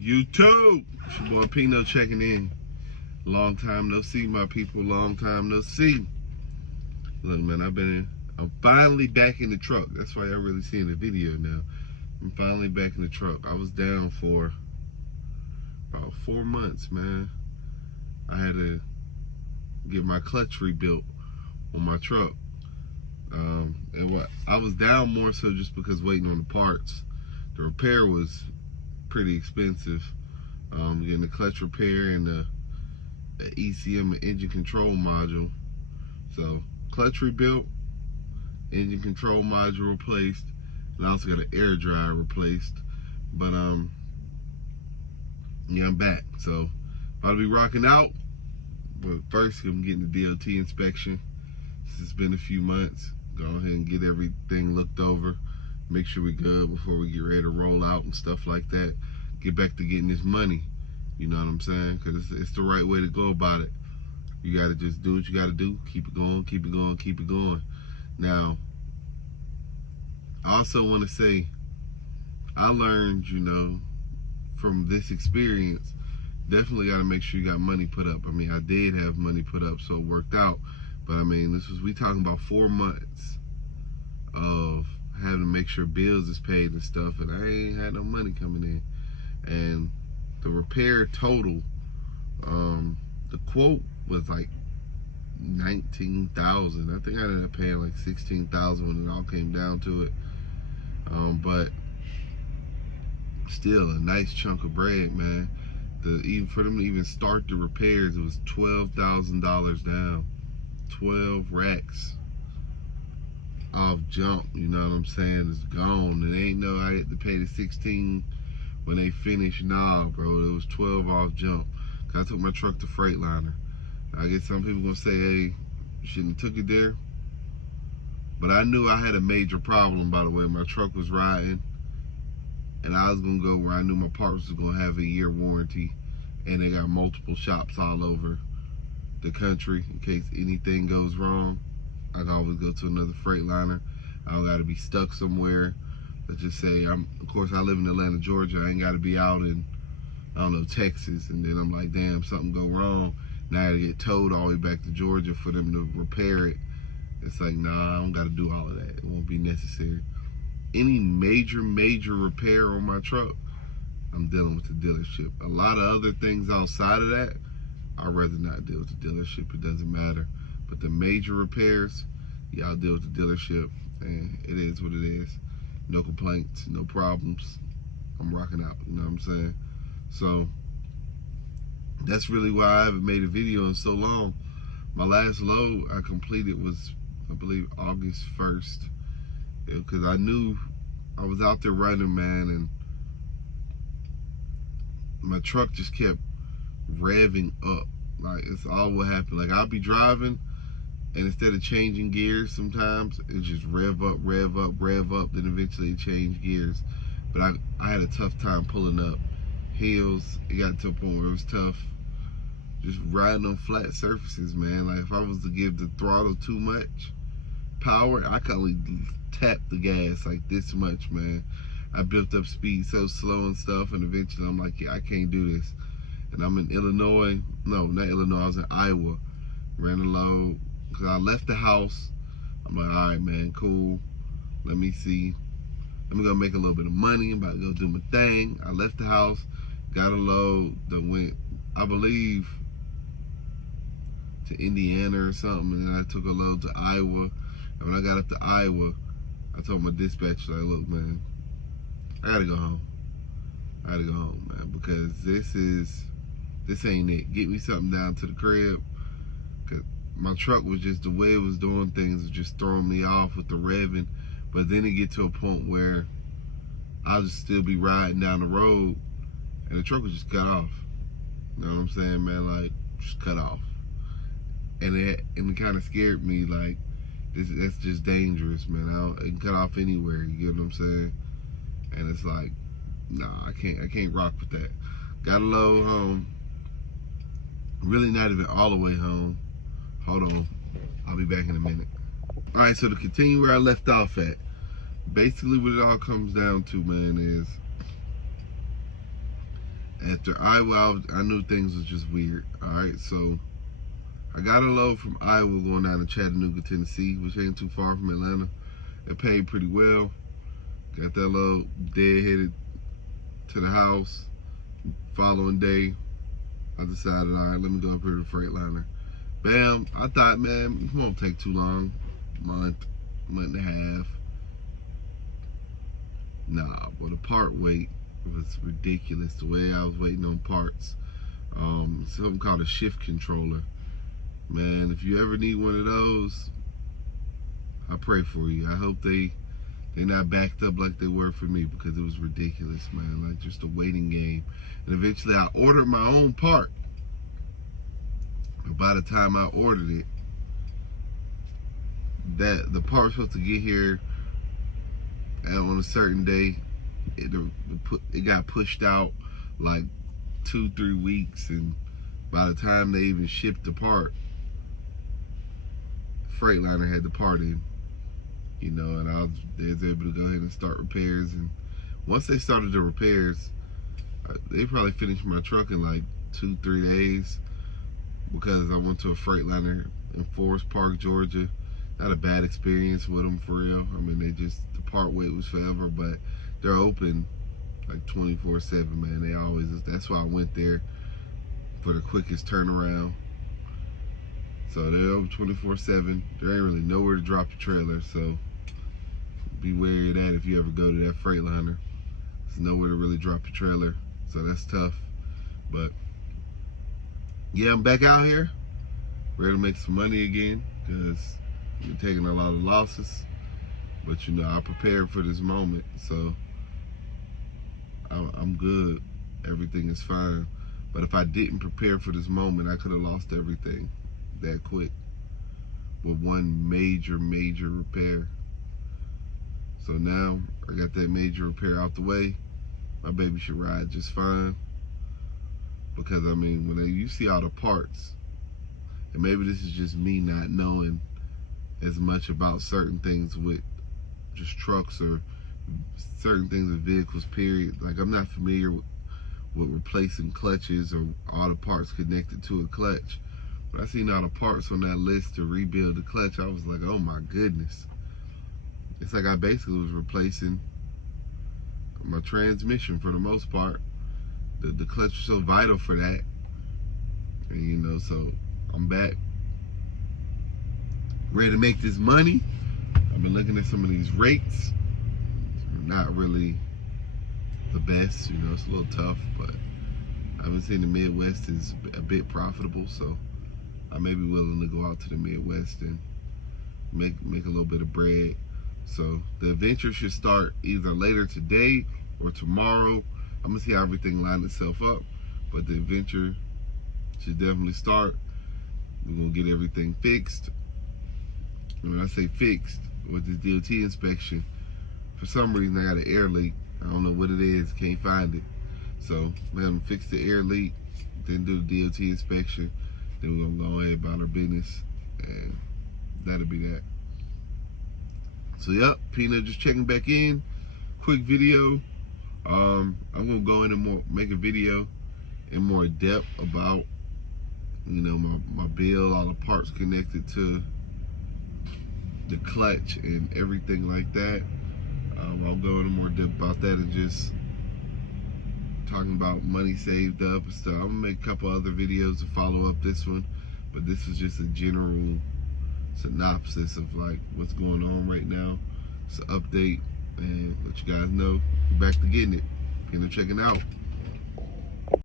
YouTube, it's your boy Pino checking in. Long time no see, my people. Long time no see. Look, man, I'm finally back in the truck. That's why y'all really seeing the video now. I'm finally back in the truck. I was down for about 4 months, man. I had to get my clutch rebuilt on my truck. I was down more so just because waiting on the parts. The repair was pretty expensive. Getting the clutch repair and the ECM and engine control module. So clutch rebuilt, engine control module replaced, and I also got an air dryer replaced. But yeah, I'm back. So I'll be rocking out. But first, I'm getting the DOT inspection. It's been a few months. Go ahead and get everything looked over. Make sure we're good before we get ready to roll out and stuff like that. Get back to getting this money. You know what I'm saying? Because it's the right way to go about it. You got to just do what you got to do. Keep it going, keep it going, keep it going. Now, I also want to say, I learned, from this experience, definitely got to make sure you got money put up. I mean, I did have money put up, so it worked out. But I mean, we talking about 4 months of having to make sure bills is paid and stuff, and I ain't had no money coming in. And the repair total, the quote was like $19,000. I think I ended up paying like $16,000 when it all came down to it. But still a nice chunk of bread, man. Even for them to even start the repairs, it was $12,000 down. 12 racks off jump, you know what I'm saying? It's gone. It ain't no I had to pay the 16 when they finished. Nah, bro, it was 12 off jump. I took my truck to Freightliner. I guess some people gonna say, hey, you shouldn't have took it there. But I knew I had a major problem, by the way. My truck was riding, and I was gonna go where I knew my parts was gonna have a year warranty, and they got multiple shops all over the country in case anything goes wrong. I can always go to another Freightliner. I don't gotta be stuck somewhere. Let's just say of course I live in Atlanta, Georgia. I ain't gotta be out in, I don't know, Texas, and then I'm like, damn, something go wrong. Now I gotta get towed all the way back to Georgia for them to repair it. It's like, nah, I don't gotta do all of that. It won't be necessary. Any major repair on my truck, I'm dealing with the dealership. A lot of other things outside of that, I'd rather not deal with the dealership. It doesn't matter. But the major repairs, yeah, I'll deal with the dealership. And it is what it is. No complaints, no problems. I'm rocking out, you know what I'm saying? So, that's really why I haven't made a video in so long. My last load I completed was, I believe, August 1st. Because I knew I was out there running, man, and my truck just kept revving up. Like, it's all what happened. Like, I'll be driving, and instead of changing gears sometimes, it just rev up, then eventually it changed gears. But I had a tough time pulling up hills. It got to a point where it was tough just riding on flat surfaces, man. Like, if I was to give the throttle too much power, I could only tap the gas like this much, man. I built up speed so slow and stuff, and eventually I'm like, yeah, I can't do this. And I'm in Illinois. No, not Illinois. I was in Iowa. Ran a load. Because I left the house. I'm like, all right, man, cool. Let me see. Let me go make a little bit of money. I'm about to go do my thing. I left the house. Got a load that went, I believe, to Indiana or something. And then I took a load to Iowa. And when I got up to Iowa, I told my dispatcher, like, look, man, I got to go home. I got to go home, man, because this ain't it. Get me something down to the crib. Cause my truck was just, the way it was doing things was just throwing me off with the revving. But then it get to a point where I'll just still be riding down the road and the truck was just cut off. You know what I'm saying, man? Like, just cut off. And it kind of scared me. Like, that's just dangerous, man. It can cut off anywhere. You get what I'm saying? And it's like, nah, I can't rock with that. Got a load home. Really not even all the way home. Hold on. I'll be back in a minute. All right, so to continue where I left off at, basically what it all comes down to, man, is After Iowa, I knew things was just weird. All right, so I got a load from Iowa going down to Chattanooga, Tennessee, which ain't too far from Atlanta. It paid pretty well. Got that load deadheaded to the house. Following day, I decided, all right, let me go up here to Freightliner. Bam! I thought, man, it won't take too long. Month and a half. Nah, but the part wait was ridiculous. The way I was waiting on parts. Something called a shift controller. Man, if you ever need one of those, I pray for you. I hope they're not backed up like they were for me, because it was ridiculous, man. Like, just a waiting game. And eventually I ordered my own part. But by the time I ordered it, that the part was supposed to get here on a certain day. It got pushed out like 2-3 weeks, and by the time they even shipped the part, Freightliner had the part in, you know, and I was able to go ahead and start repairs. And once they started the repairs, they probably finished my truck in like 2-3 days, because I went to a Freightliner in Forest Park, Georgia. Not a bad experience with them, for real. I mean, the part wait was forever, but they're open like 24/7, man. They always, that's why I went there, for the quickest turnaround. So they're open 24/7. There ain't really nowhere to drop your trailer, so be wary of that if you ever go to that Freightliner. There's nowhere to really drop your trailer, so that's tough. But yeah, I'm back out here, ready to make some money again, because I've been taking a lot of losses. But you know, I prepared for this moment, so I'm good. Everything is fine. But if I didn't prepare for this moment, I could have lost everything that quick with one major repair. So now I got that major repair out the way. My baby should ride just fine. Because I mean, when you see all the parts, and maybe this is just me not knowing as much about certain things with just trucks or certain things with vehicles, period. Like, I'm not familiar with replacing clutches or all the parts connected to a clutch. But I seen all the parts on that list to rebuild the clutch. I was like, oh my goodness. It's like I basically was replacing my transmission for the most part. The clutch was so vital for that. And you know, so I'm back, ready to make this money. I've been looking at some of these rates. Not really the best, you know, it's a little tough, but I've been seeing the Midwest is a bit profitable, so I may be willing to go out to the Midwest and make a little bit of bread. So the adventure should start either later today or tomorrow. I'm gonna see how everything lines itself up, but the adventure should definitely start. We're gonna get everything fixed. And when I say fixed, with this DOT inspection, for some reason I got an air leak. I don't know what it is, can't find it. So we're gonna fix the air leak, then do the DOT inspection, then we're gonna go ahead about our business, and that'll be that. So yep, Peanut just checking back in. Quick video. I'm gonna go in and make a video in more depth about, you know, my build, all the parts connected to the clutch and everything like that. I'll go into more depth about that, and just talking about money saved up and stuff. I'm gonna make a couple other videos to follow up this one, but this is just a general synopsis of like what's going on right now. It's an update and let you guys know we're back to getting it. Checking out.